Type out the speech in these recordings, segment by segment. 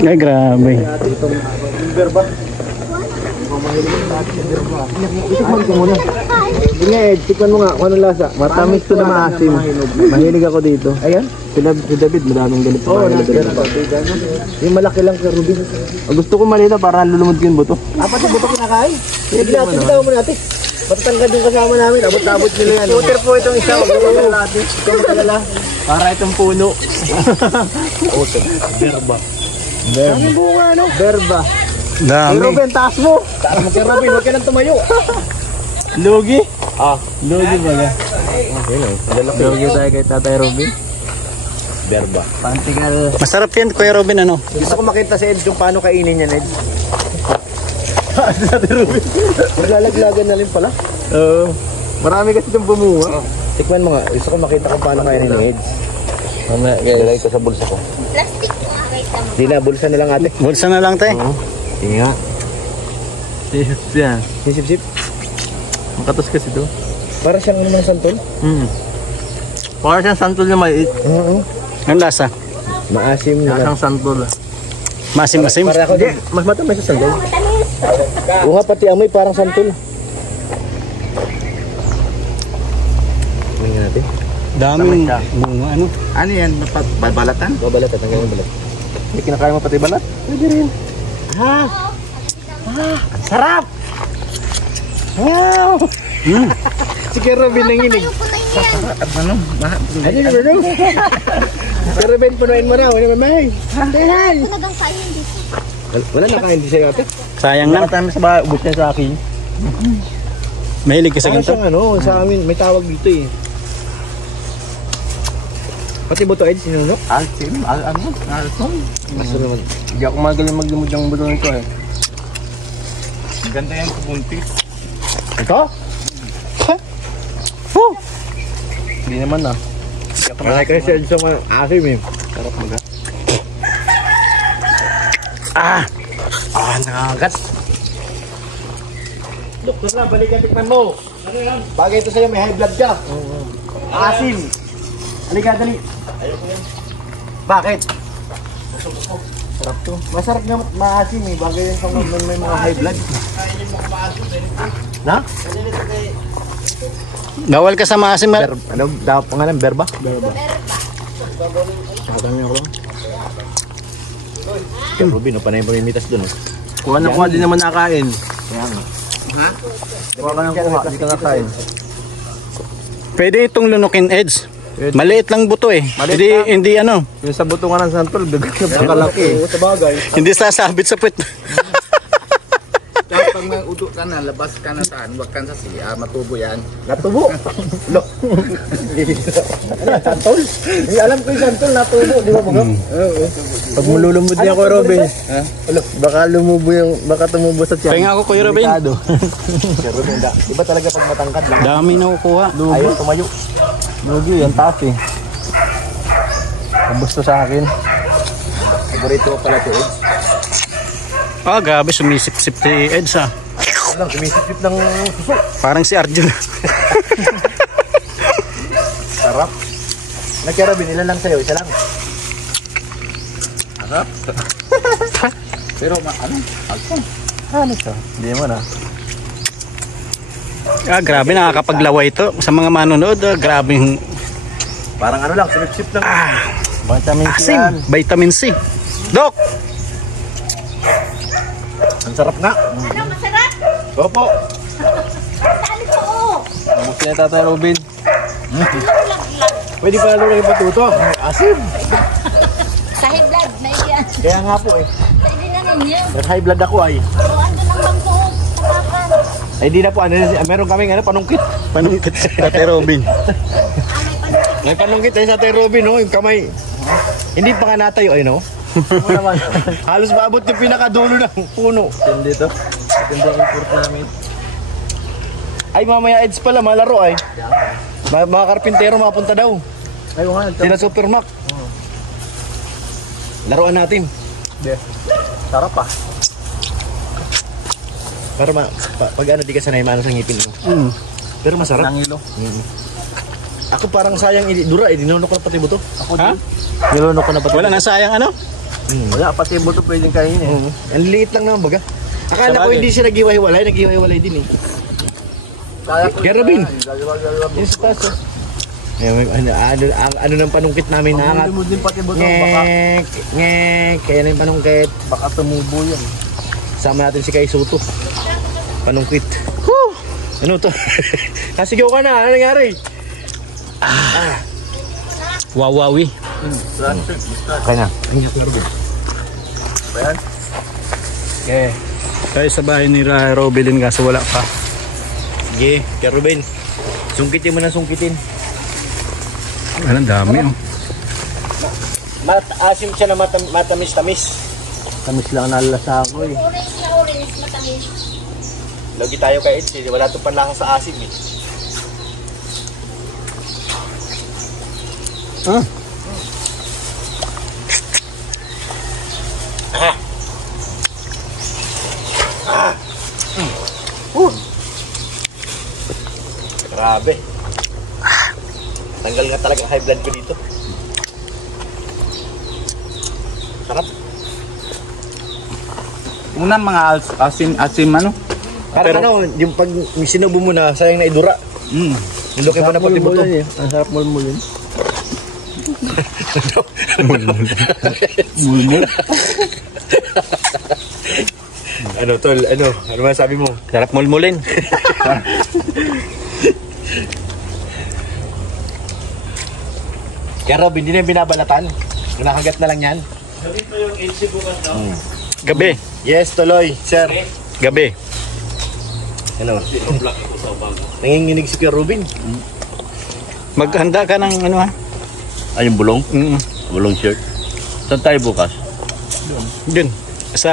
Ay, grabe. Tikman ko muna. Sige Ed, tikman mo nga kung anong lasa. Matamis to na maasim. Mahilig ako dito. Ayan, si David, madaming ganito. Oo, yung malaki lang kay Ruby. Gusto ko malita para lulumod ko yung buto. Apat yung buto kinakain. Sige natin, bitaw mo natin. Matatangkad yung kasama namin, abot-abot nila yan. Scooter po itong isa. Ito matalala. Para itong puno. Oto, berba. Berba. Bunga, no? Berba. Dami. Ruben, taas mo! Taas mo kay Ruben, huwag ka nang tumayo. Lugi? Lugi ba nga? Okay lang. Lugi tayo kay Tatay Ruben. Berba. Pantigal. Masarap yan, Kuya Robin, ano? Gusto ko makita si Ed yung paano kainin yan, Ed. Tatay Ruben. Maglalaglagan na rin pala. Oo. Marami kasi itong bumunga. Tikman mo nga. Gusto ko makita kung paano kainin ni Ed. Mamaya, guys. Lagay ko sa bulsa ko. Plastic ko nga, wait lang. Hindi na, bulsa na lang ate. Bulsa na lang, te. Hindi nga. Sip yan. Sip. Makatos kasi ito. Para siyang ano ng santol? Para siyang santol na maliit. Ang lasa? Maasim na. Lasang santol. Masim-masim? Para ako din. Mas matamis sa santol. Buha pati amoy parang santol. Tingnan natin. Daming bunga, ano? Ano yan? Balatan? Babalatan. Tanggalin yung balat. Hindi kinakain mo pati balat? Pwede rin. Ang sarap! Wow! Si Robin nanginig. Ano? Ano yung ano? Si Robin, punuin mo na. Wala mamay. Wala na kain di sa'yo ate. Sayang lang. Nakatami sa bahay. Ubus niya sa akin. Mahilig ka sa ganito. Ano, sa amin. May tawag dito eh. Pati buto Ed, sinunok? Alcim? Ano? Alcim? Basta naman. Hindi ako magaling maglimod yung buto nito eh. Ganda yan kubuntis. Ito? Hindi naman ah. Malay ka siya sa mga asim eh. Sarap maga. Nangagat. Doktor na, balik ka tikman mo. Ano yan? Bagay ito sa'yo, may high blood ka. Asim. Halika, dali. Ayoko yan. Bakit? Sarap to. Masarap nga maasim eh. Bagay yan sa may mga high blood. Na? Bawal ka sa maasim. Ano? Dapat pangalan? Berba? Berba. Nakatami ako lang. Ruby, no? Panay pamimitas dun. Kuha na kuha, di naman nakain. Kaya nga. Ha? Kuha ka ng kuha, di ka nakain. Pwede itong lunukin, Eds. Maliit lang buto eh. Hindi ano. Yung sa buto nga ng santol, napakalaki. Sa bagay. Hindi sasabit sa puwet. Pag may udo ka na, labas ka na saan, wag ka sa siya, matubo yan. Natubo? Look. Santol? Hindi alam ko yung santol, natubo. Di ba mga? Oo. Pag mululumod niya ko, Robin. Baka tumubo sa tiyan. Kaya ako, Kuya Robin. Kuya Robin, iba talaga pag matangkad lang. Dami na kukuha. Ayaw tumayo. Lugi, yung taas eh. Kabusto sa akin. Paborito ko pala ito, Eds. Grabe, sumisip-sip si Eds ah. Lang, sumisip-sip ng suso. Parang si Arjun. Sarap. Kuya Robin, ilan lang sa'yo? Isa lang. Sarap. Pero ano? Ano ito? Hindi mo na. Grabe, nakakapaglaway ito. Sa mga manonood, grabing Parang ano lang, sip-sip lang. Vitamin C asim. yan. Vitamin C. Dok! Ang sarap nga. Ano, masarap? Opo. Dali ko, oh. Mabuti na Tatay Robin. Laglag. Pwede pa lalo yung patuto. Asim. Sa high blood, na yan. Kaya nga po eh. Pwede na ninyo. May high blood ako ay. O, ando lang bangko. Tapakan. Ay di na po. Meron kaming panungkit. Panungkit si Tatay Robin. May panungkit tayo sa Tatay Robin, no? Yung kamay. Hindi pa nga natayo ay, no? Halos maabot yung pinakadulo ng puno. Hindi to. Hindi ang import namin. Ay mamaya Eds pala malaro ay. Mga karpintero mapunta daw. Ay nga. Sina Supermac. Laruan natin. Sarap pa. Para pag ano di ka sanay maano sa ngipin mo. Pero masarap. Nangilo. Ako parang sayang dura eh. Dinunok ko na pati buto. Ha? Nilunok ko na pati. Wala na sayang ano? Wala, pati yung buto pwedeng kainin eh. Ang liit lang naman baga. Akala ko hindi siya nag-iwalay, nag-iwalay din eh. Kaya Robin, yun sa taas. Ano ng panungkit namin na mo din pati buto, baka kaya na yung panungkit. Baka tumubo yan. Sama natin si Kai Soto. Panungkit. Whew! Ano to? Kasigaw ka na, ano nangyari? Wawawi. Kaya na. Ayan. Okay. Tayo sa bahay ni Robin kaso wala pa. Sige, kaya Ruben. Sungkitin mo na sungkitin. Ang dami oh. Asim siya na matamis-tamis. Tamis lang nalasa ako eh. Orange, matamis. Lagi tayo kay Ed, wala itong panlasa sa asim eh. Grabe. Tanggal nga talaga high blood ko dito. Sarap. Unan mga asim ano? Parang ano, yung pag sinubo mo na, sayang na idura. Yung laki mo na pati buto. Ang sarap mulmulin. Mulmul. Ano tol, ano man sabi mo? Sarap mulmulin. Kaya Rob, hindi na yung binabalatan. Nakagat na lang yan. Gabi. Yes, tuloy, sir. Gabi. Ano? Nanginginig si Kuya Robin. Maghanda ka ng ano ha? Ay, yung bulong? Bulong shirt. Saan tayo bukas? Dun. Sa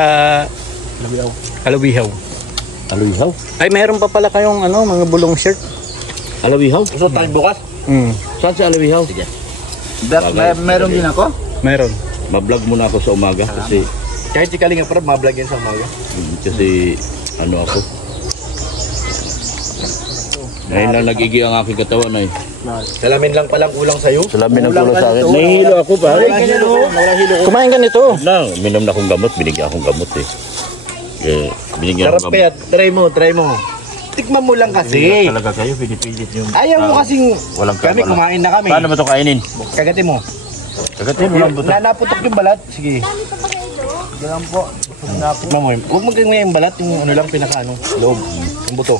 Alawihaw. Alawihaw? Ay, meron pa pala kayong ano, mga bulong shirt. Alawihaw? Gusto tayo bukas? Saan si Alawihaw? Sige. Meron din ako? Meron. Ma-vlog muna ako sa umaga kasi Kahit si Kalinga Prab, mablog yan sa umaga. kasi ano ako. Ngayon lang nagigi ang aking katawan ay. Salamin lang palang kulang sa'yo. Salamin ang kulo sa akin. Nahihilo ako pa. Kumain ka nito. Na, minom na akong gamot. Binigyan akong gamot eh. Binigyan Sarap akong kaya, try mo. Tikman mo lang kasi. Talaga kayo, pinipilit yung... Ayaw mo kasing Walang kami, wala. kumain na kami. Paano ba ito kainin? Kagatin mo. Kagatin mo lang ba ito? Naputok yung balat. Sige. Dami pa ba kayo doon? Ganun po. Tikman mo. Huwag mo ganyan yung balat. Yung ano lang pinaka loob. Yung buto.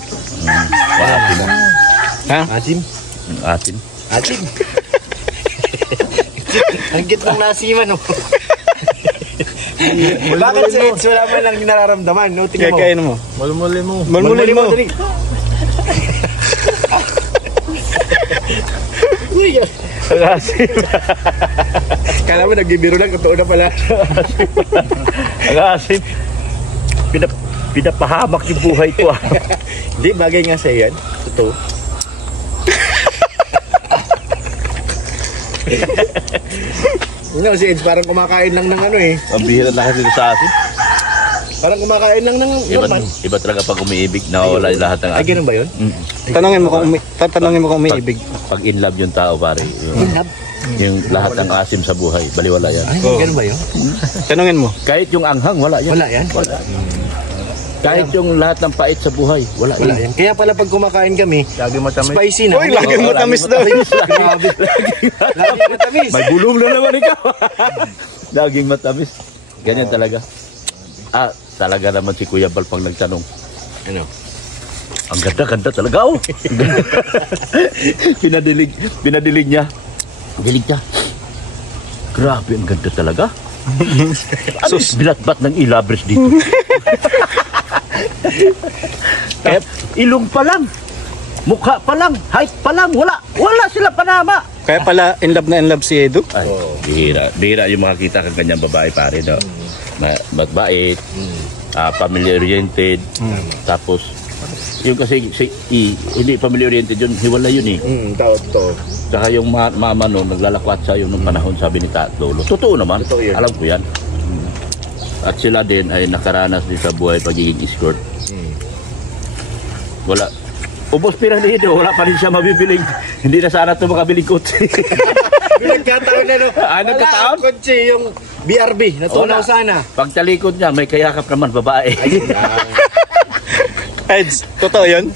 Asin na. Ha? Asim. Asin. Asim. Ang cute ng nasiman, no? Bakit sa Eds wala man lang nararamdaman, no? Tingnan mo. Kakain mo. Mulmulin mo. Mulmulin mo. dali. Uy, Asim. kala mo nagbibiro lang, totoo na pala. Ang asin. Pinapahamak yung buhay ko ah. Hindi, bagay nga sa yan. Totoo. Si Eds parang kumakain lang ng ano eh. Ang bihira na kasi sa asin. Parang kumakain lang ng normal. Iba talaga pag umiibig, nawawala yung lahat ng Ay, asin. ganun ba yun? Tatanungin mo kung umiibig. Pag in love yung tao pare. Yung lahat ng asim sa buhay, baliwala yan. Ay, ganun ba yun? Tanungin mo. Kahit yung anghang, wala yan. Wala yan? Kahit yung lahat ng pait sa buhay, wala Wala yan. yan. Kaya pala pag kumakain kami, spicy na. Uy, laging Oo, matamis laging daw. Grabe. Laging matamis. May bulong na naman ikaw. Laging matamis. Ganyan talaga. Talaga naman si Kuya Bal pang nagtanong. Ano? Ang ganda talaga oh. Pinadilig niya. Dilig niya. Grabe, ang ganda talaga. Ano bilat-bat ng ilabres dito? Ilong pa lang. Mukha pa lang. Height pa lang. Wala sila panama. Kaya pala in love si Edu. Ay, bihira yung makakita kang ganyang babae pare no. Mabait, family oriented, tapos yung kasi hindi family oriented yun, hiwala yun eh. Totoo. Saka yung mama no, naglalakwat sa yung nung panahon sabi ni Lolo. Totoo naman, Totoo yun. alam ko yan. At sila din ay nakaranas din sa buhay pagiging escort. Wala. Ubos pira dito, wala pa rin siya mabibiling. Hindi na sana ito makabiling kotse. Nagkataon na no. Nagkataon? Kotse yung BRB, natunaw Wala. sana. Pagtalikod niya, may kayakap naman, babae. Eds, totoo yun?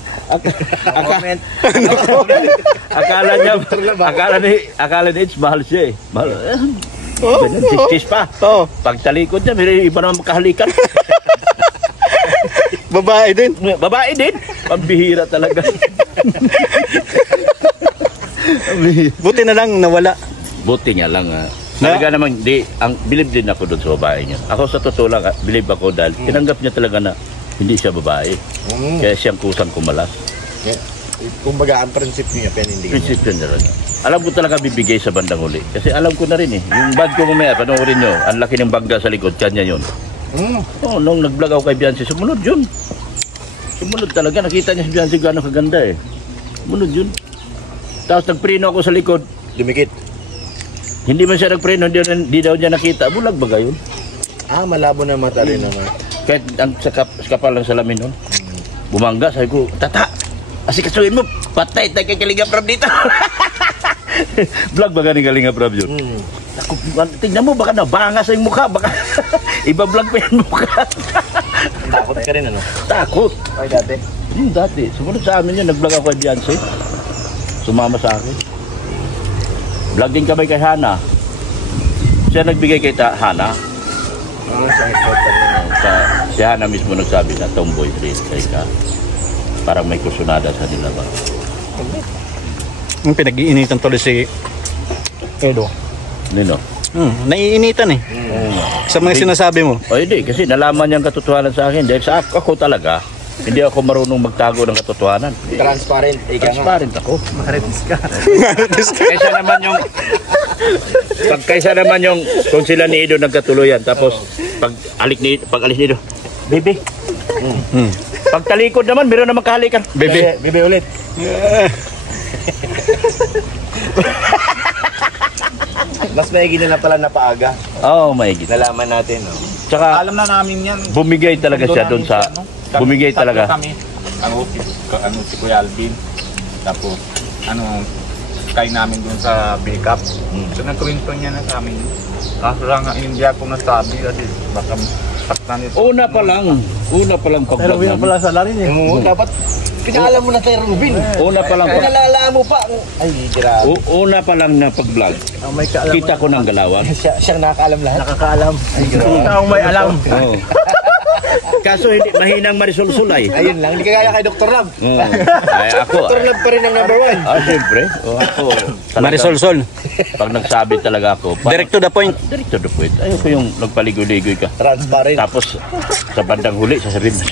akala ni Eds, mahal siya eh. Mahal. Ganyan, chis pa. Oo. Pagtalikod niya, may iba naman makahalikan. Babae din. Babae din. Pambihira talaga. Buti na lang nawala. Buti nga lang. Talaga naman, bilib din ako doon sa babae niya. Ako sa totoo lang, bilib ako dahil tinanggap niya talaga na hindi siya babae. Kaya siyang kusang kumalas. Kumbaga, ang prinsipyo niya, penindig. Prinsipyo na rin. Alam ko talaga bibigay sa bandang huli. Kasi alam ko na rin eh. Yung bag ko mamaya, panoorin nyo, ang laki ng bangga sa likod, kanya yun. Oh, nung nag-vlog ako kay Beyonce, sumunod yun. Sumunod talaga, nakita niya si Beyonce gano'ng kaganda eh. Sumunod yun. Tapos nagpreno ako sa likod. Dumikit. Hindi man siya nagpreno, hindi daw niya nakita. Bulag ba gayon? Malabo na mata rin naman. Kahit ang sakapal ng salamin nun. Bumangga, sabi ko, tata, asikasuhin mo, patay tayo kay Kalinga Prab dito. Vlog ba ganing Kalinga Prab yun? Ako, tignan mo, baka nabanga sa yung mukha, baka iba vlog pa yung mukha. Takot ka rin, ano? Takot. Ay, dati. Dati. Sumunod sa amin yun, nag-vlog ako kay Beyonce. Sumama sa akin. Vlog din kami kay Hana. Siya nagbigay kay Hana. Si Hana mismo nagsabi na tomboy rin kay ka. Parang may kusunada sa nila ba. Yung pinag-iinitan tuloy si Edo. Nino? Naiinitan eh. Sa mga sinasabi mo. O hindi, kasi nalaman niyang katotohanan sa akin. Dahil sa ako talaga, hindi ako marunong magtago ng katotohanan. Transparent. Transparent ako. Marites ka. Kaysa naman yung kung sila ni Edo nagkatuluyan. Tapos pag alis ni Edo, Bebe. Pag talikod naman, meron naman kahalikan. Bebe. Bebe ulit. Mas maigi na lang pala na paaga. Oo, maigit. Nalaman natin, no? Tsaka Alam na namin yan. bumigay talaga siya doon sa bumigay Tatlo talaga. kami. Si Kuya Alvin. Tapos, kay namin doon sa backup. So, nagkwento niya na sa amin. Kaso lang, hindi ako nasabi kasi baka saktan ito. Una pa lang pag-vlog namin. sa larin, eh. Dapat, pinaalam mo na tayo, Rubin. Una pa lang Pinalalaan mo pa. Ay, grabe. Una pa lang na pag-vlog. Kita ko ng galawang. Siyang nakakaalam lahat. Nakakaalam. Ay, grabe. Ikaw may alam. Oo. Kaso hindi mahinang Marisol Sulay. Ayun lang, hindi kagaya kay Dr. Lab. Ay ako. Dr. Lab pa rin ang number 1. Siyempre. Ako. talagang- Marisol Sol. Pag nagsabi talaga ako. Direct to the point. Direct to the point. Ayoko yung nagpaligoy-ligoy ka. Transparent. Tapos sa bandang huli, sasabihin mo,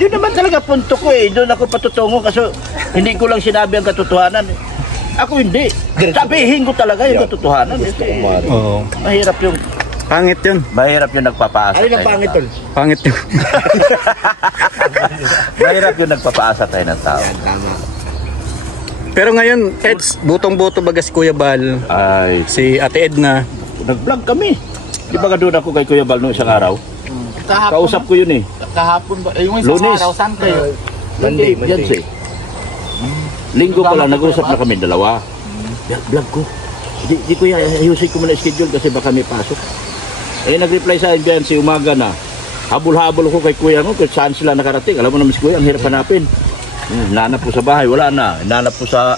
yun naman talaga punto ko eh. Doon ako patutungo kasi hindi ko lang sinabi ang katotohanan. Ako hindi. Sabihin ko talaga yung katotohanan. Oo. Mahirap yung Pangit yun. nagpapaasa. Alin ang tayo ng pangit, tao. tol? Pangit yun. Mahirap yung nagpapaasa tayo ng tao. Pero ngayon, Eds, butong-buto baga si Kuya Bal, Ay, si Ate Edna. nag-vlog kami. Di ba doon ako kay Kuya Bal noong isang araw? Kausap ko yun eh. Kahapon ba? Yung isang Lunes. araw, saan kayo? Monday. Linggo pa lang, nag-usap na kami dalawa. Vlog ko. Di kuya, ayusin ko muna schedule kasi baka may pasok. Eh, nag-reply sa akin si umaga na. Habol-habol ko kay kuya mo kung saan sila nakarating. Alam mo naman si kuya, ang hirap hanapin. Nanap po sa bahay, wala na. Nanap po sa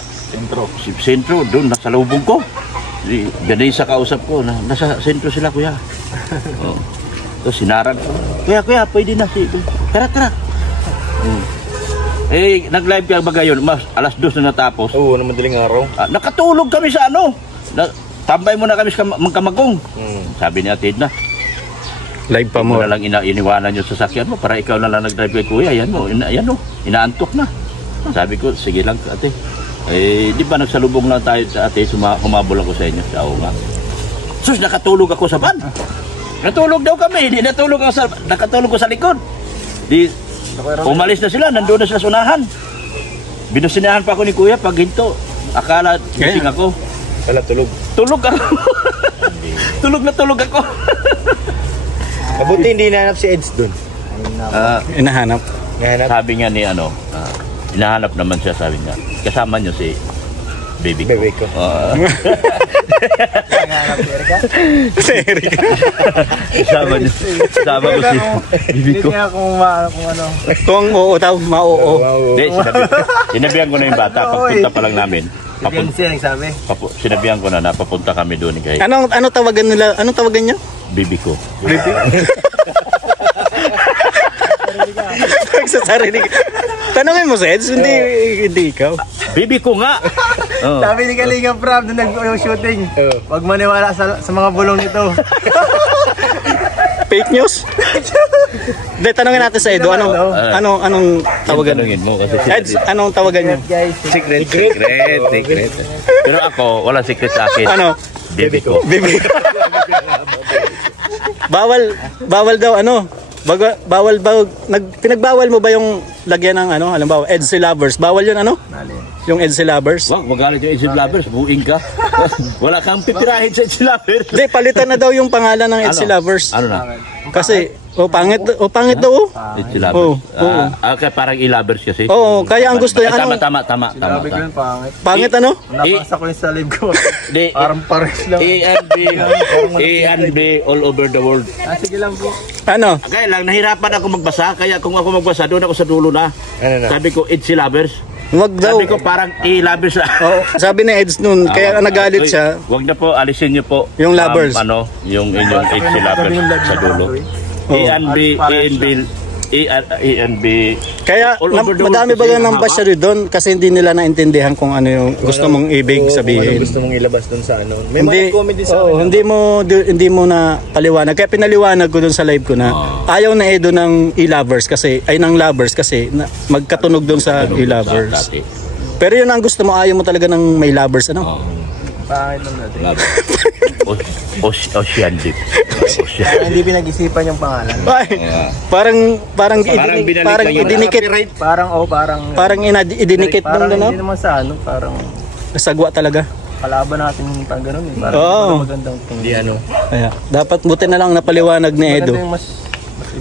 sentro, doon, nasa lubong ko. Ganun sa kausap ko, nasa sentro sila kuya. Oh. Tapos sinarag ko. Kuya, pwede na si... Tara. Eh, nag-live ka ba gayon? Alas 2 na natapos. Oo, na madaling araw. Nakatulog kami sa tambay muna kami sa Magkamagong. Sabi ni Ate Edna, Live pa mo mo. na lang iniwanan yung sasakyan mo para ikaw na lang nag-drive kay kuya. Yan mo, inaantok na. Sabi ko, sige lang ate. Eh, di ba nagsalubong lang tayo ate, humabol ako sa inyo. Oo nga. Sus, nakatulog ako sa van. Natulog daw kami, hindi nakatulog ko sa likod. Di, umalis na sila, nandoon na sila sa unahan. Binusinahan pa ako ni kuya pag hinto. Akala, gising ako. Wala, tulog. Tulog ako. tulog ako. Mabuti hindi nahanap si Eds doon. Inahanap. Nahanap. Sabi nga ni hinahanap naman siya, sabi niya. Kasama niyo si baby ko. Bebe ko. Nanganap si Erika? Si Eric. Kasama ko si baby ko. Hindi nga kung ano. Kung oo, ma-oo. Hindi, sinabihan ko na yung bata, pagpunta pa lang namin. Yan siya nagsabi. Sinabihan ko na napapunta kami doon kay Anong tawagan nila? Anong tawagan niyo? baby ko. Sa sarili. Tanungin mo sa Eds, hindi ikaw. Baby ko nga. Oh. Sabi ni Kalinga Prab nung nag-shooting, wag maniwala sa mga bulong nito. Fake news? Hindi, tanungin natin sa Edo, anong tawagan? Tanungin mo kasi Eds, anong tawagan niyo? Guys, secret. Pero ako, wala secret sa akin. Ano? Baby ko. Bibi. Bawal daw bawal ba pinagbawal mo ba yung lagyan ng halimbawa EDC lovers? Bawal 'yun Yung EDC lovers? Wag magalit yung EDC lovers, buing ka. Wala kang pipirahin sa EDC lovers. Hindi, palitan na daw yung pangalan ng EDC lovers. Ano na? Kasi pangit daw. EDC lovers. Okay, parang e-lovers kasi. Oo, kaya ang gusto Tama. sabi ko yun, pangit. Pangit Nabasa ko yun sa live ko. Di, Parang pares lang. A&B all over the world. Sige lang po. Kaya lang, nahirapan ako magbasa. Kaya kung ako magbasa, doon ako sa dulo na. Sabi ko, EDC lovers. Wag daw. Sabi ko, parang e-lovers na. Sabi ni Eds noon, kaya nagalit siya. Wag na po, alisin niyo po. Yung lovers. Yung inyong EDC lovers sa dulo. A&B. Kaya madami ba yung ng basher doon kasi hindi nila naintindihan kung ano yung gusto mong ibig sabihin. Gusto mong ilabas dun sa May Hindi, mga comedy sa akin. hindi mo na paliwanag. Kaya pinaliwanag ko doon sa live ko na ayaw na Edo ng e-lovers kasi ng lovers kasi magkatunog doon sa e-lovers. Pero yun ang gusto mo, ayaw mo talaga ng may lovers Pangit lang natin. Ocean Deep. Hindi pinag-isipan yung pangalan. Ay, parang idinikit. Parang idinikit parang nung hindi naman sa parang sagwa talaga. kalaban natin yung ganun eh. Oo. Magandang Hindi Kaya, dapat buti na lang napaliwanag ni Edo.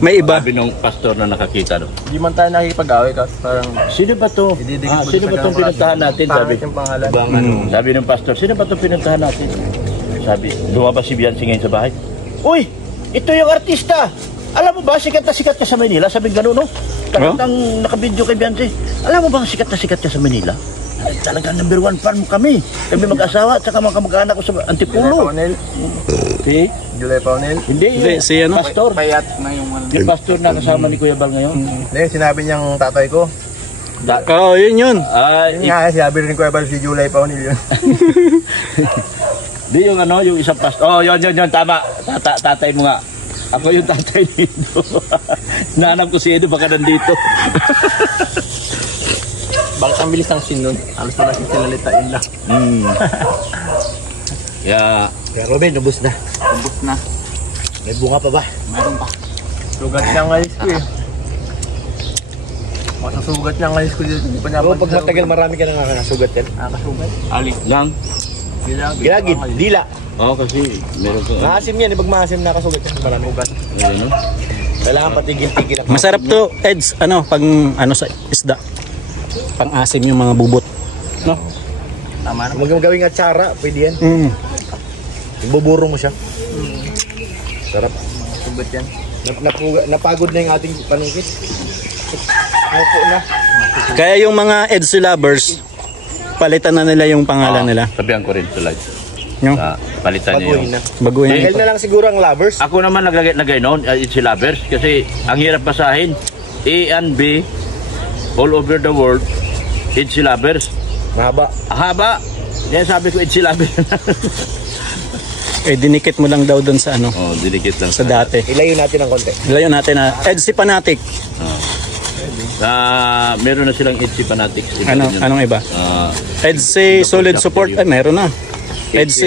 May iba. Sabi nung pastor na nakakita doon. Hindi man tayo nakikipag-away kasi parang Sino ba to? Sino ba itong pinuntahan natin? Sabi, pangit yung pangalan. sabi ng pastor, sino ba itong pinuntahan natin? Sabi, lumabas si Beyonce ngayon sa bahay. Uy, ito yung artista. Alam mo ba, sikat na sikat ka sa Manila? Sabi gano'n, no? Talagang nakabidyo kay Beyonce. Alam mo ba, sikat na sikat ka sa Manila? Ay, talagang number 1 fan mo kami. Kami mag-asawa at saka mga kamag-anak ko sa Antipolo. Si? July Paunel? Hindi, si ano? pastor. Payat na yung Yung pastor na kasama ni Kuya Bal ngayon. Hindi, sinabi niyang tatay ko. Oo, yun. Yun nga, sinabi rin ko si July Paunel yun. Di yung ano, yung isang pastor. Oh, yun, tama. Tatay mo nga. Ako yung tatay dito. Naanap ko si Edo, baka nandito. Bakit ang bilis ng scene nun? Alas na natin sinalitain lang. Yeah. Kaya Robin, ubus na. Ubus na. May bunga pa ba? Meron pa. Sugat niya ang alis ko eh. Masasugat niya ang alis ko dito. Pag matagal marami ka na nakasugat yan. Nakasugat? Alik. Lang. Gilagid, dila. Oo, kasi meron ko. Maasim yan, pag maasim nakasugat yan. Marami ugat. Ano? Kailangan patigil-tigil ang Masarap to, Eds, sa isda. Pang-asim yung mga bubot. No? Tama na. Magawing atsara, pwede yan. Ibuburo mo siya. Sarap. Sugat yan. Napagod na yung ating panungkit. Opo na. Kaya yung mga Eds lovers, palitan na nila yung pangalan nila. Sabihan ko rin sa live. No? Palitan niyo yung... Baguhin. Dahil na lang siguro ang lovers. Ako naman naglagay noon, it's lovers. Kasi ang hirap basahin. A and B, all over the world, it's lovers. Mahaba. Haba. Kaya sabi ko, it's lovers. Dinikit mo lang daw doon sa Oh, dinikit lang. sa dati. Ilayo natin ng konti. Ilayo natin na Eds Fanatic. Meron na silang EDC Fanatics. Anong iba? Eds Solid Support. Ay, meron na. Eds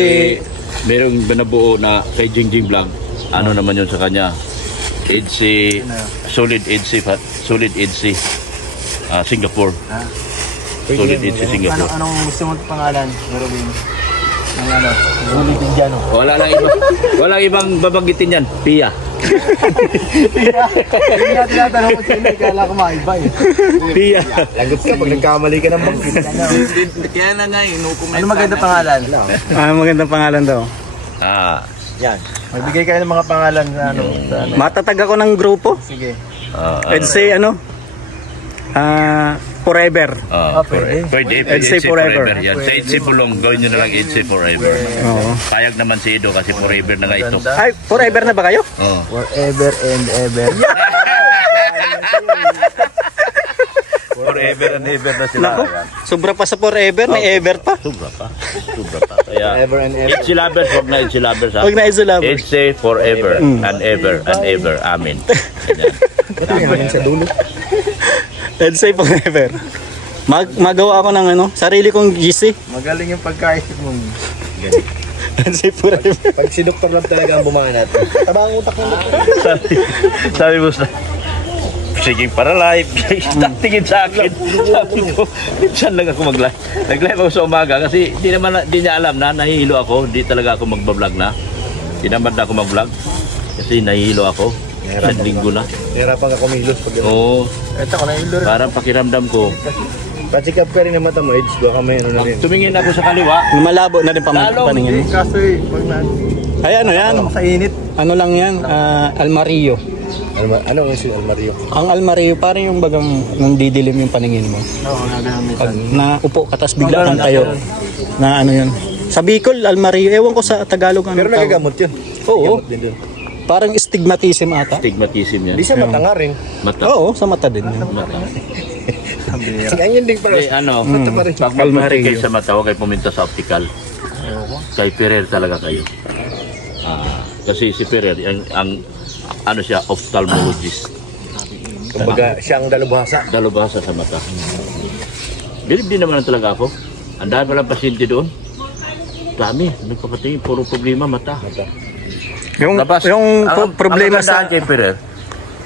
merong nabuo na kay Jingjing Vlog. Ano naman yun sa kanya? EDC Solid EDC Singapore. Solid EDC Singapore. Anong gusto mong pangalan? Robin. Ang Solid Indiano. Wala lang ibang babanggitin yan. Pia. Hindi nga tinatanong ko sino, kala ko maiba eh. Pia. Lagot ka pag nagkamali ka ng banggit. Kaya na nga, inukument. Ano maganda pangalan? Magandang pangalan daw. Yan. Magbigay kayo ng mga pangalan sa ano. Matatag ako ng grupo. Sige. I'd say ano? Forever. Pwede, I'd say forever. Yan. Sa Itzy Pulong, gawin nyo na lang Itzy Forever. Oo. Payag naman si Edo kasi forever na nga ito. Ay, forever na ba kayo? Oh. Forever and ever. Forever and ever na sila. Nako, sobra pa sa forever, may ever pa. Sobra pa. Kaya, Forever and ever. Itzy Lovers, huwag na Itzy Lovers. Huwag na Itzy Lovers. Itzy Forever and ever and ever. Amen. Ganyan. Sa dulo. I'd say forever. Magawa ako ng ano, sarili kong GC. Magaling yung pagkaisip mo. I'd say forever. Pag si Dr. Love talaga ang bumanat. Taba ang utak ng doktor. Sabi mo sa sige para live. Tingin sa akin. Sabi ko, minsan lang ako mag-live. Nag-live ako sa umaga kasi di niya alam na nahihilo ako. Di talaga ako magbablog na. Tinamad na ako mag-vlog kasi nahihilo ako. Isang linggo na. Hirapan ka kumilos pag Oo. Ito ko na yung lure. Parang pakiramdam ko. Pa-check up ka rin ng mata mo, Eds. Baka may ano na rin. Tumingin ako sa kaliwa. Malabo na rin paningin mo. Kaso eh, pag na... Ay ano yan? Sa init. Ano lang yan? Almarillo. Ano ang issue, Almario? Ang almarillo parang yung bagang nandidilim yung paningin mo. Oo, nagano'n Pag naupo ka tapos bigla kang tayo. Na ano yun? Sa Bicol, almarillo. Ewan ko sa Tagalog ano Pero tawag. nagagamot yun. Oo. Gamot din dun. Parang stigmatism ata. Stigmatism yan. Hindi siya matanga rin. Mata. Oo, sa mata din yun. Ang yun din para. Eh, ano, Mata pa rin. pag magpatik kayo sa mata, huwag kayo pumunta sa optical. Kay Ferrer talaga kayo. Kasi si Ferrer, ang ano siya, ophthalmologist. Kumbaga, siya ang dalubhasa. Dalubhasa sa mata. Bilib din naman talaga ako. Ang dami palang pasyente doon. Dami, nagpapatingin, puro problema mata. Yung problema sa kay Ferrer,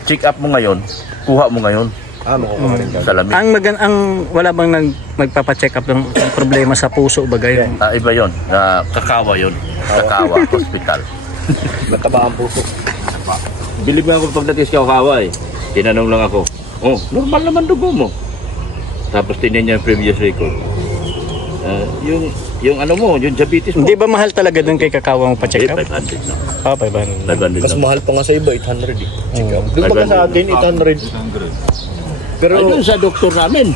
check up mo ngayon, kuha mo ngayon. Makukuha ka rin daw. Salamin. ang wala bang magpapa-check up ng problema sa puso bagay? Iba yon, Kakawa yon. Kakawa Hospital. Mataba ang puso. Bilib nga ako pagdating sa Kakawa eh. Tinanong lang ako, oh, normal naman dugo mo. Tapos tinan niya yung previous record. Yung ano mo, yung diabetes mo. Hindi ba mahal talaga doon kay Kakawa mo pa-check up? 500 na. 500. 500 Mas na. mahal pa nga sa iba, 800 eh. Check up. Doon ba ka sa atin, 800? Pero, Ayun sa doktor namin.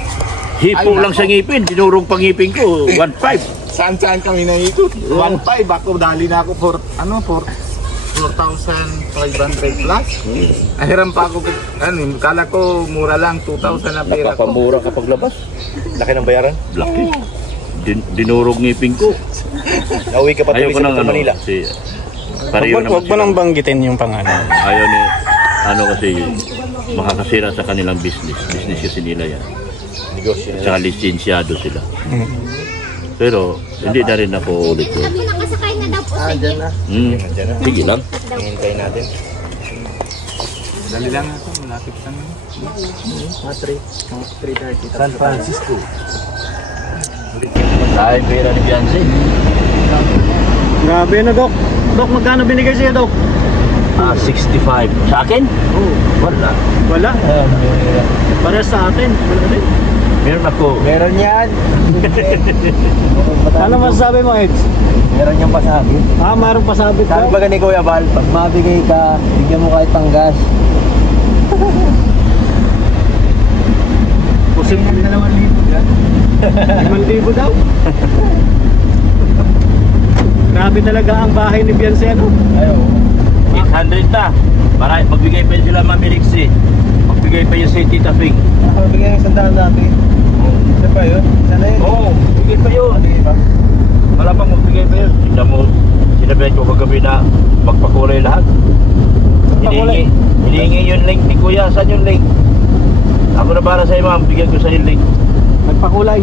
Hipo lang sa ngipin, dinurong pang ngipin ko, 1.5. Saan kami na ito? 1.5 ako, dali na ako for 4,500 plus. Ahiram pa ako, kala ko mura lang, 2,000 na pera ko. Napapamura kapag labas. laki ng bayaran. Laki. Dinurog ngipin ko. Nauwi ka pa tuloy Ayoko sa nang ano, Manila. si pareho naman Huwag mo nang banggitin yung pangalan. Ayaw ni, ano kasi, makakasira sa kanilang business. Business kasi nila yan. Negosyo na. Saka lisensyado sila. Pero, hindi na rin ako ulit ko. Kami nakasakay na daw po sa Diyan na. Sige lang. Hintayin natin. Dali lang ako, malapit lang. Mga 3:30. San Francisco. Dahil pera ni Beyonce. Grabe na, Dok. Dok, magkano binigay siya, Dok? 65. Sa akin? Oo. Wala. Wala. Para sa atin. Wala rin. Meron ako. Meron yan. Ano masasabi mo, Eds? Meron yung pasabi. Mayroon pasabi Sabi ka? ba ni Kuya Bal, pag mabigay ka, bigyan mo kahit panggas. Posible na 2,000 yan. 5,000 daw. Grabe talaga ang bahay ni Beyonce, ano? Ayaw. 800 na. Para magbigay pa sila Mami Rixie. Magbigay pa yung si Tita Fing. Ako bigyan ng 100 natin. Isa pa yun? Sana yun? Oo, magbigay pa yun. Hindi ba? Wala pang magbigay pa yun. Tignan mo, sinabihan ko kagabi na magpakulay lahat. Hinihingi yung link ni Kuya. Saan yung link? Ako na para sa'yo, ma'am. Bigyan ko sa'yo yung link. Nagpakulay.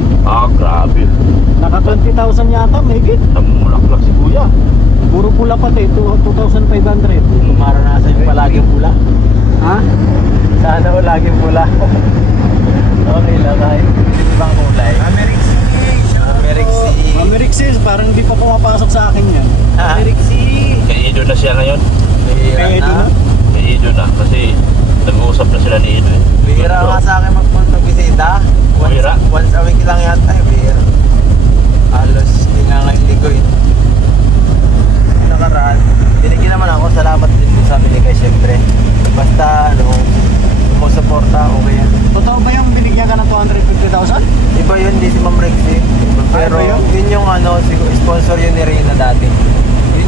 Grabe. Naka 20,000 yata, may higit. Namulaklak si Kuya. Puro pula pati, 2,500. Maranasan yung palaging pula. Ha? Sana o laging pula. Okay lang kahit hindi bang kulay. Mami Rixie, parang hindi pa pumapasok sa akin yan. Amerixi. Kaya Edo na siya ngayon. Kaya ito na.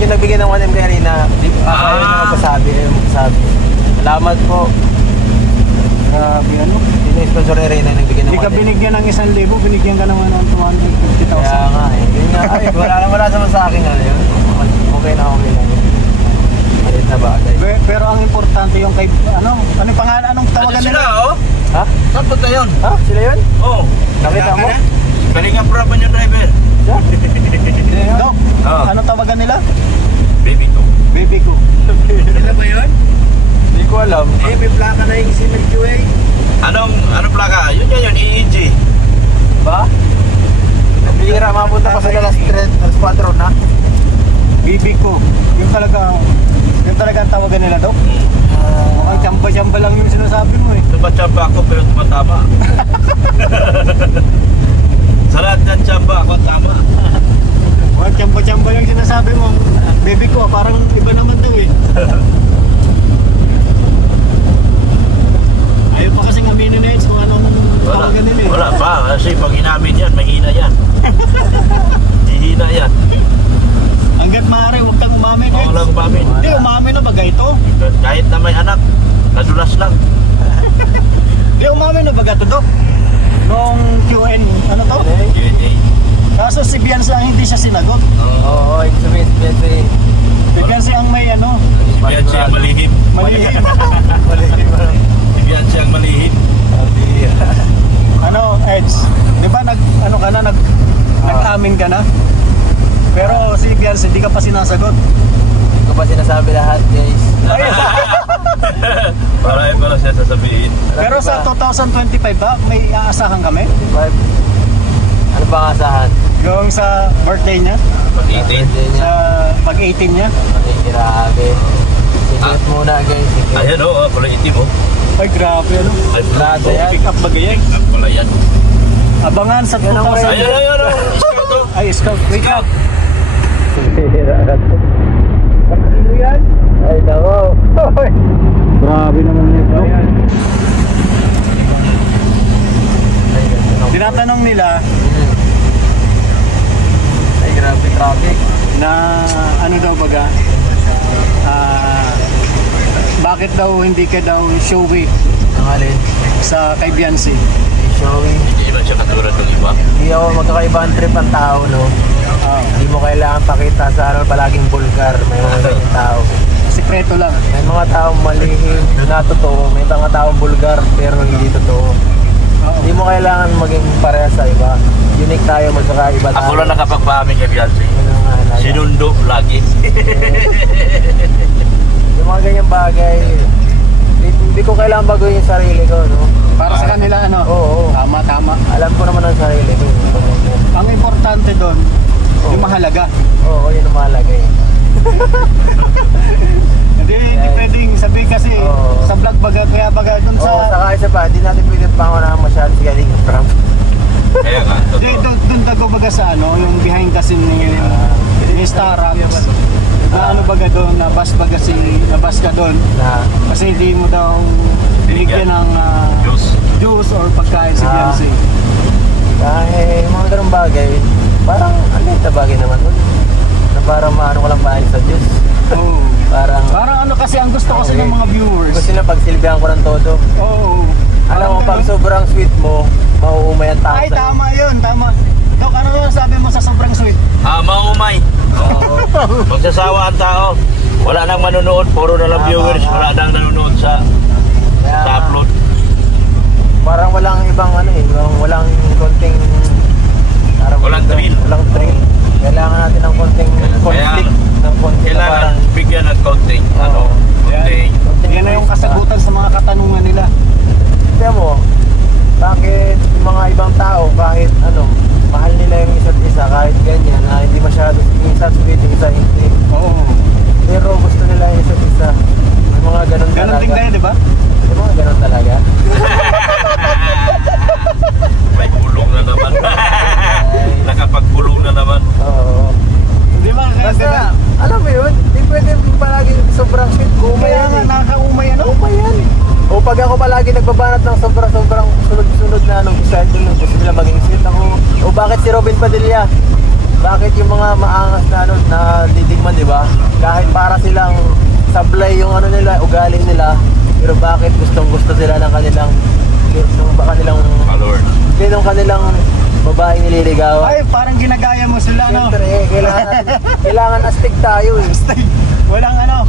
yung nagbigay ng 1M kay Rina. Ayaw na magpasabi. Salamat po. Grabe ano. Sponsor ni Rina yung nagbigay ng 1M. Hindi ka binigyan ng 1,000, binigyan ka naman ng 250,000. Kaya nga eh. Yun nga. Ay, wala naman sa akin ano yun. Okay na yun. Malit na bagay. Pero ang importante yung kay, anong pangalan, anong tawagan nila? oh. Ha? Saan punta yun? Ha? Sila yun? Oo. Nakita mo? Kalinga Praban yung driver. Dok, anong tawagan nila? Baby ko. Baby ko. Sila ba yun? Hindi ko alam. May plaka na yung si Milky Anong plaka? Yun EEG. Ba? Bihira, mapunta pa sila last 4 na. Baby ko. Yung talaga ang tawagan nila, Dok? Mukhang tsamba-tsamba lang yung sinasabi mo eh. Tumatsyamba ako pero tumatama. Sa lahat ng tsamba ako tama. Mukhang tsamba-tsamba yung sinasabi mo. Baby ko, parang iba naman daw eh. Ayaw pa kasing aminin na kung anong tawagan nila eh. Wala pa. Kasi pag inamin yan, mahina yan. Hihina yan. Hanggat maaari, huwag kang umamin eh. Wala umamin. Hindi, umamin na baga ito. Kahit na may anak, nadulas lang. Hindi, umamin na baga ito, Dok. Noong QN, ano to? Q&A. Kaso si Bianca ang hindi siya sinagot. Oo, ibig sabihin, Si Bianca ang may Yan siyang malihim. malihim. Yan siyang malihim. Eds, di ba nag-amin ka na? Pero si Bianca hindi ka pa sinasagot. Hindi ko pa sinasabi lahat, guys. Para yun pala siya sasabihin. Pero sa 2025 ba, may aasahan kami? Ano ba ang asahan? Yung sa birthday niya, Pag-18. sa pag-18 niya. Ay, grabe. Secret muna, guys. Secret. Ayan o, pala itim o. Ay, grabe ano. Ay, Lahat na yan. Pick up bagay. pala yan. Abangan sa Yan ang 2000. Ayan o. Scout o. Ay, scout. Wait lang. Ay, nako. Grabe naman ito. Tinatanong nila Ay, grabe traffic. na ano daw baga, bakit daw hindi ka daw showy Ang alin? sa kay Bianca? Showing. Hindi ba siya katulad ng iba? Hindi ako magkakaiba ang trip ang tao, no? Hindi mo kailangan pakita sa palaging vulgar. May mga ganyan tao. Sikreto lang. May mga taong malihim na totoo. May mga taong vulgar pero hindi totoo. Hindi mo kailangan maging pareha sa iba. Unique tayo, magkakaiba tayo. Ako lang nakapagpahamin kay Beyonce. Yun ang mahalaga. Sinundo lagi. Yung mga ganyang bagay, hindi ko kailangan baguhin yung sarili ko, no? Para sa kanila ano? Oo. Tama. Alam ko naman ang sarili ko. Ang importante doon, yung mahalaga. Oo, yun ang mahalaga eh. Hindi pwedeng sabihin kasi Oo. sa vlog baga, kaya baga doon Oo, sa... saka isa pa, hindi natin pwede pangunahan masyado si Galing Pram. Kaya nga, Hindi, totoo. doon dago baga sa ano, yung behind the scene ni Starrocks. Na ano baga doon, nabas ka doon. Na, Kasi hindi mo daw binigyan ng juice or pagkain si Ah. Bianca. dahil mga ganung bagay, parang ang na bagay naman nun. Na parang maano ko lang pahin sa Diyos. Oo. Parang Parang ano kasi ang gusto kasi Okay. ng mga viewers. gusto nila pagsilbihan ko ng todo. Oo. Alam mo, Parang pag ganun. sobrang sweet mo, mauumay ang tao Ay, sa'yo. tama yun, tama. Dok, ano yung sabi mo sa sobrang sweet? Maumay. Oo. Magsasawa ang tao. Wala nang manonood, puro na lang Tama, viewers. tama. Wala nang nanonood sa Kaya, upload. parang walang ibang ano eh, walang konting parang Walang thrill. Walang thrill. Kailangan natin ng konting conflict, ng konting na Kailangan parang bigyan ng konting. Konting. Yan na yung kasagutan sa mga katanungan nila. Kaya mo, bakit yung mga ibang tao, kahit ano, mahal nila yung isa't isa, kahit ganyan, na hindi masyado, isa sweet, isa hindi. Oo. Pero gusto nila yung isa't isa. May mga ganun Ganon talaga. din kayo, di ba? May mga ganun talaga. May bulong na naman. Nakapagpulong na naman. Oo. Di ba? Basta, alam mo yun, hindi pwede palagi sobrang sweet. Umay Kaya yan nga, eh. nakakaumay ano? Umay yan. O pag ako palagi nagbabanat ng sobrang sunod-sunod na anong isa, gusto nila maging sweet ako. O bakit si Robin Padilla? bakit yung mga maangas na ano na didingman, di ba? Kahit para silang sablay yung ano nila, ugali nila, pero bakit gustong-gusto sila ng kanilang Followers. ng kanilang babaeng nililigawan? Ay, parang ginagaya mo sila, no? Siyempre, kailangan astig tayo eh. Walang ano.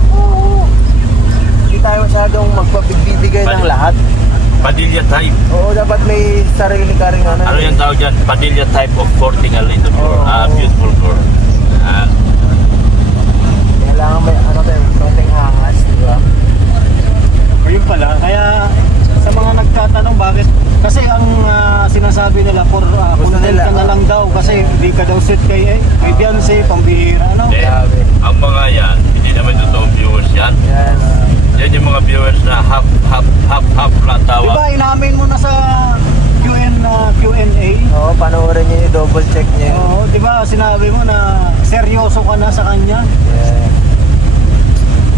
Hindi tayo masyadong magpagbibigay ng lahat. Padilla type. Oo, dapat may sarili ka rin ano. Ano yung tawag dyan? Padilla type of courting a little girl. Oo. Beautiful girl. Kailangan may ano tayo, konting angas, di ba? Yun pala. Kaya sa mga nagtatanong bakit kasi ang sinasabi nila for Gusto content nila, ka na lang daw kasi hindi ka daw set kay Beyonce, pambihira, ano? Then, ang mga yan, hindi naman totoong viewers yan. Yan. Yan yung mga viewers na half lang tawa. Diba, inamin mo na sa Q&A? Oo, panoorin niyo yung double check niyo. Oo, diba, sinabi mo na seryoso ka na sa kanya. Yeah.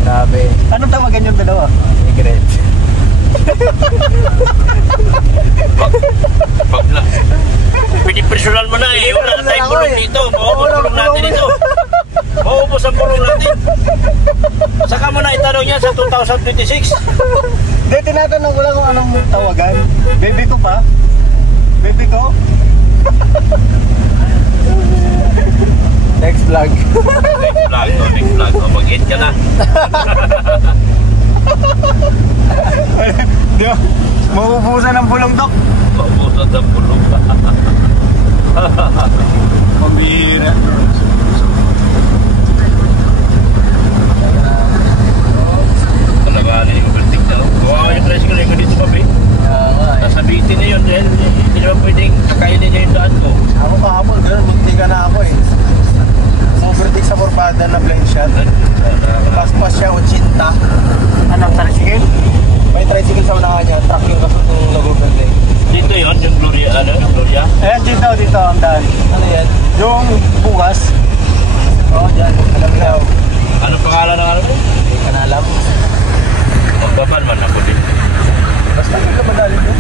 Grabe. Anong tawagan yung dalawa? Secret. Pag na. Pwede personal mo na eh. Wala na tayong bulong dito. Maubos ang bulong natin dito. Maubos ang bulong natin. Saka mo na itanong yan sa 2026. Hindi, tinatanong ko lang kung anong tawagan. Baby ko pa? Baby ko? Next vlog. Next vlog. O, mag-end ka na. Di ba? Mauubusan ng bulong, Dok. Maubos ang bulong. Pambihira. Talaga na yung vertic na. Wow, yung tricycle yung dito pa, be. Nasa bitin na yun. Dahil hindi naman pwedeng kakainin niya yung daan ko. Ako kahapon, girl, munti ka na ako eh. Overtake sa Borbada na blind shot. Paspas siya, 80. Anong tricycle? May tricycle sa unahan niya, truck yung kasutong nag-overtake. Dito yun, yung Gloria, ano? Gloria? Eh, dito ang daan. Ano yan? Yung bukas. Oo, dyan. Alam niya. Ano pangalan ng ano? Hindi ka na alam. Magbaban man ako din. Basta hindi ka madali doon.